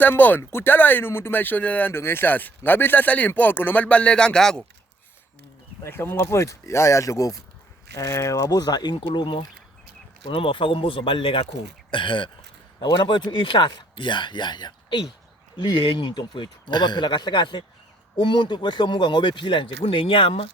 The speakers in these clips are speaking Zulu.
Sembona, kudalwa yini umuntu mayishonela lando ngehlahla? Ngabe ihlahla liyimpoqo noma libaluleke kangako? Ehle mngafowethu. Ya Dlokovu. Wabuza inkulumo noma wafaka umbuzo obaluleke kakhulu. Yabona mfowethu ihlahla. Ya. Liyenye into mfowethu. Ngoba phela kahle kahle umuntu kwehlomuka ngoba ephila nje kunenyama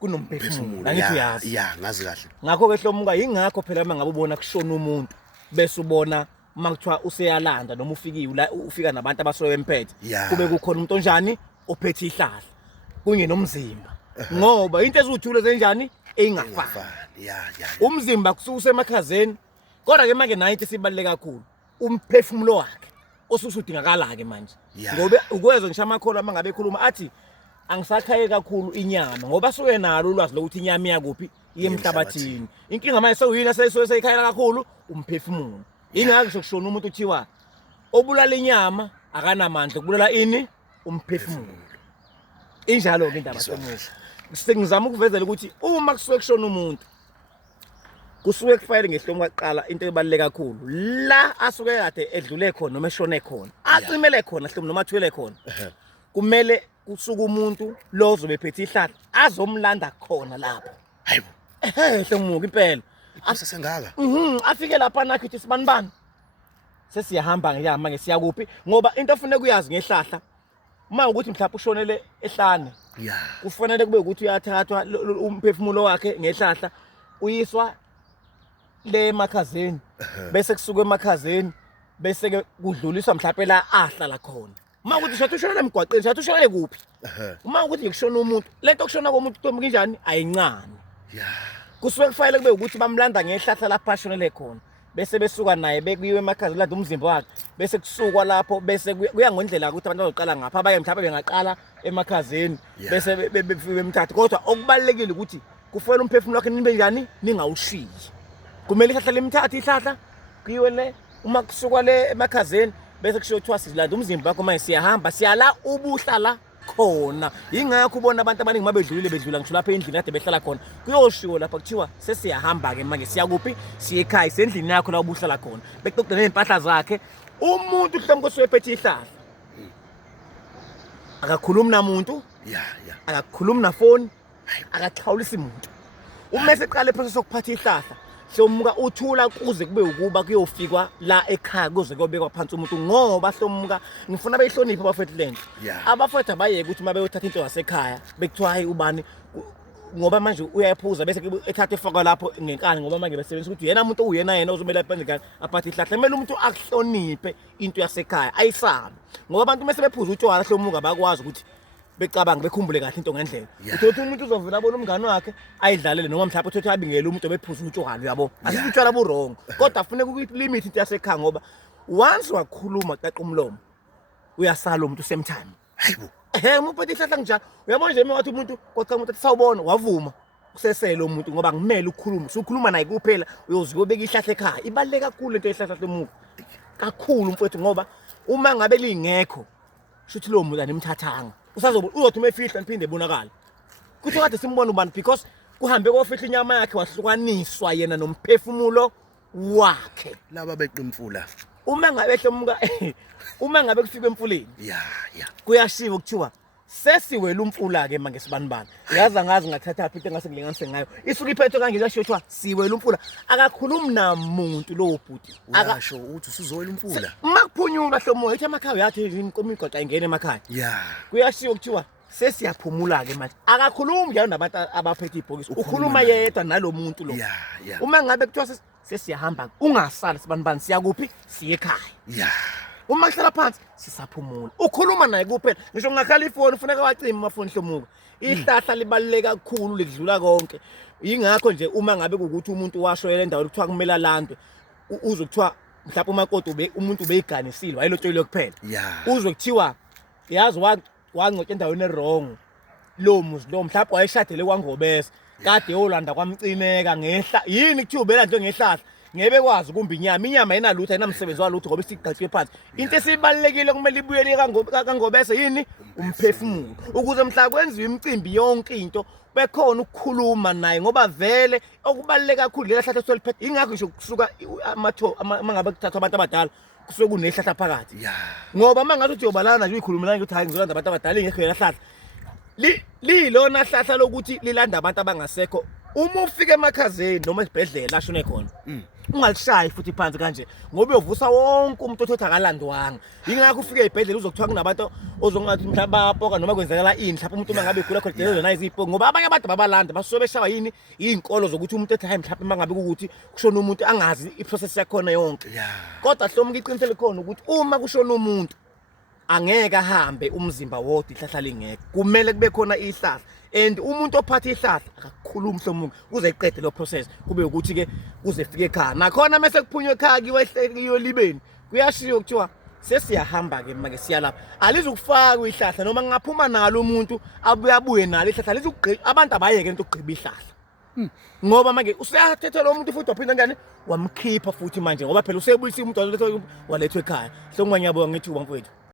kunomphefumulo. Angithi uyazi. Ya, ngazi kahle. Ngakho ke hlomuka yingakho phela mangabe ubona kushona umuntu bese ubona makuthiwa useyalanda noma ufikiwe la ufika nabantu abasuke bemphethe kube kukhona umuntu onjani ophethe ihlahla kunye nomzimba ngoba into ezuthule zenjani engafani ya umzimba kusuka emakhazeni kodwa ke manje nayo into sibaluleke kakhulu umphefumulo wakhe osusudingakala ke manje ngoba ukwezwe ngisho amakhola mangabe ekhuluma athi angisakhaye kakhulu inyama ngoba suke nalo ulwazi lokuthi inyama iyakuphi emhlabathini inkinga manje sewuyina seyikhayela kakhulu umphefumulo ingakho sokushona umuntu uthiwa obulala inyama akanamandla kubulala ini umphefumulo injalo ke indaba somusa sengizama ukuvezela ukuthi uma kusuke kushona umuntu kusuke kufanele ngehlomo kaqala into ebaluleke kakhulu la asuke kade edlule khona noma eshone khona acimele khona hlomo noma athwele khona kumele kusuka umuntu lozo bephethe ihlahla azomlanda khona lapho hayibo hlomuka impela asesengaka afike lapha nakho sibanibani sesiyahamba ngiyama manje siya kuphi ngoba into ofuneka uyazi ngehlahla uma ukuthi mhlawumbe ushonele ehlane kufanele kube ukuthi uyathathwa umphefumulo wakhe ngehlahla uyiswa le emakhazeni bese kusuka emakhazeni bese ke kudluliswa mhlawumbe la ahlala khona uma ukuthi shathi ushonela emgwaqeni shathi ushonele kuphi uma ukuthi kushona umuntu lento okushona komuntu Ntombi kanjani ayincane kusuke kufanele kube ukuthi bamlanda ngehlahla lapha ashonele khona bese besuka naye bekuyiwe emakhazeni landa umzimba wakhe bese kusukwa lapho bese kuya ngendlela ukuthi abantu bazoqala ngapha abaye mhlawumbe bengaqala emakhazeni bese bemthatha kodwa okubalekile ukuthi kufanele umphefumulo wakhe nibe njani ningawushiyi kumele ihlahla limthatha ihlahla kuyiwe le uma kusukwa le emakhazeni bese kusho kuthiwa sizilanda umzimba wakho manje siyahamba siyala ubuhlala khona ingakho ubona abantu abaningi bedlula ngisho lapha endlini kade behlala khona kuyoshiwo lapha kuthiwa sesiyahamba ke manje siya kuphi siye ekhaya sendlini yakho la ubuhlala khona bekuqoqela nezimpahla zakhe umuntu hlomo kosephethe ihlahla akakhulumi namuntu akakhulumi na phone akaxhawulisa umuntu uma eseqala process sokuphatha ihlahla hlomuka uthula kuze kube ukuba kuyofikwa la ekhaya kuze kuyobekwa phansi umuntu ngoba hlomuka ngifuna beyihloniphe abafethu abafethu abayeke ukuthi mabe uyothatha into yasekhaya bekuthiwa hayi ubani ngoba manje uyayiphuza bese ethatha efaka lapho ngenkani ngoba manje besebenzisa ukuthi yena umuntu uyena ozomela ephendle aphathe ihlahla kumele umuntu akuhloniphe into yasekhaya ayisabe ngoba abantu mase bephuza utshwala hlomuka bakwazi ukuthi becabanga bekhumbule kahle into ngendlela uthi umuntu uzovela abona umngane wakhe ayidlalele noma mhlawumbe uthi abingele umuntu bephuza utshwala uyabo asithi utshwala buwrong kodwa kufanele ukulimit into yasekhaya ngoba once wakhuluma qaqa umlomo uyasala umuntu same time hayibo umuphethe ihlahla njalo uyabona nje wathi umuntu kodwa umuntu sawubona wavuma kusesele umuntu ngoba ngimele ukukhuluma ukhuluma naye kuphela uyozibeka ihlahla ekhaya ibaleke kakhulu into yehlahla lemuva kakhulu mfowethu ngoba uma ngabe lingekho shuthi lo muntu animthathanga usazoba uzothi umefihla niphinde ebonakala kuthi kade simbona ubani because kuhambe kofihla inyama yakhe wahlukaniswa yena nomphefumulo wakhe laba beqimfula uma ngabe hlomuka uma ngabe kufika emfuleni ya kuyashiwa kuthiwa sesiwela umfula ke manje sibanibani yaza ngazi ngakuthatha into engasekulinganise ngayo isuka iphethwe kanje lasho kuthiwa siwela umfula akakhulumi namuntu lo bhuti akasho uthi usuzowela umfula makuphunyulwa hlomo ethi emakhaya yathi imigqoqa ingene emakhaya kuyashiwa kuthiwa sesiyaphumula ke manje akakhulumi njalo nabantu abaphethe ibhokisi ukhuluma yedwa nalomuntu lo uma ngabe kuthiwa sesiyahamba ungasali sibanibani siya kuphi siye ekhaya uma kuhlala phansi sisaphumula ukhuluma naye kuphela ngisho ngakhala ifoni ufuneka wacima amafoni hlomuka ihlahla libaluleke kakhulu lidlula konke ingakho nje uma ngabe ukuthi umuntu washoyela endaweni kuthiwa kumele alandwe uzokuthiwa mhlawumbe umakoti umuntu ubeyiganisile wayelotshelwe kuphela uzokuthiwa yazi wangcothe endaweni errong lo muzi lo mhlawumbe wayeshadele kwaNgobese kade yolanda kwamcineka ngehla yini kuthiwa ubela nje ngehlahla ngebe kwazi kumbe inyama ayinalutho ayinamsebenzi walutho ngoba isigqatshiwe phansi into esibalekile kumele ibuyele kaNgobese yini umphefumulo ukuze mhla kwenziwe imicimbi yonke into bekhona ukukhuluma naye ngoba vele okubaleka kakhulu lehlahla soliphethe ingakho ngisho kusuka amatho mangabe kuthathwa abantu abadala kusuke kunehlahla phakathi ya ngoba mangathi uthi yobalana nje uyikhulumelana ukuthi hayi ngizolanda abantu abadala ingekho yelahlahla lilona hlahla lokuthi lilanda abantu abangasekho uma ufika emakhazeni noma esibhedlela ashone khona ungalishayi futhi phansi kanje ngoba uyovusa wonke umuntu othi akalandwanga ingakho ufike ezibhedlela uzokuthiwa kunabantu ozongathi mhlawumbe bayapoka noma kwenzakala ini mhlawumbe umuntu mangabe ekhula khona delelo nayo izipoki ngoba abanye abantu babalanda basuke beshawa yini izinkolo zokuthi umuntu ethi hayi mhlawumbe mangabe ukuthi kushona umuntu angazi iprocess yakhona yonke kodwa hlomo ngiqinisele khona ukuthi uma kushona umuntu angeke ahambe umzimba wodwa ihlahla lingeke kumele kube khona ihlahla and umuntu ophatha ihlahla akakhulumi hlomungu kuze iqede lo process kube ukuthi ke kuze fike ekhaya nakhona mase kuphunywe ekhaya kiwe libeni kuyashiyo kuthiwa sesiyahamba ke manje siyalapha alizukufaka ihlahla noma ngaphuma nalo umuntu abuye nalo ihlahla lizugqi abantu abayeke into ukugqiba ihlahla ngoba manje useyathetha lo muntu futhi waphinda ngani wamkhipha futhi manje ngoba phela usebuyisa umuntu walethwa ekhaya hlongwa ngiyabonga ngithi ubamfowethu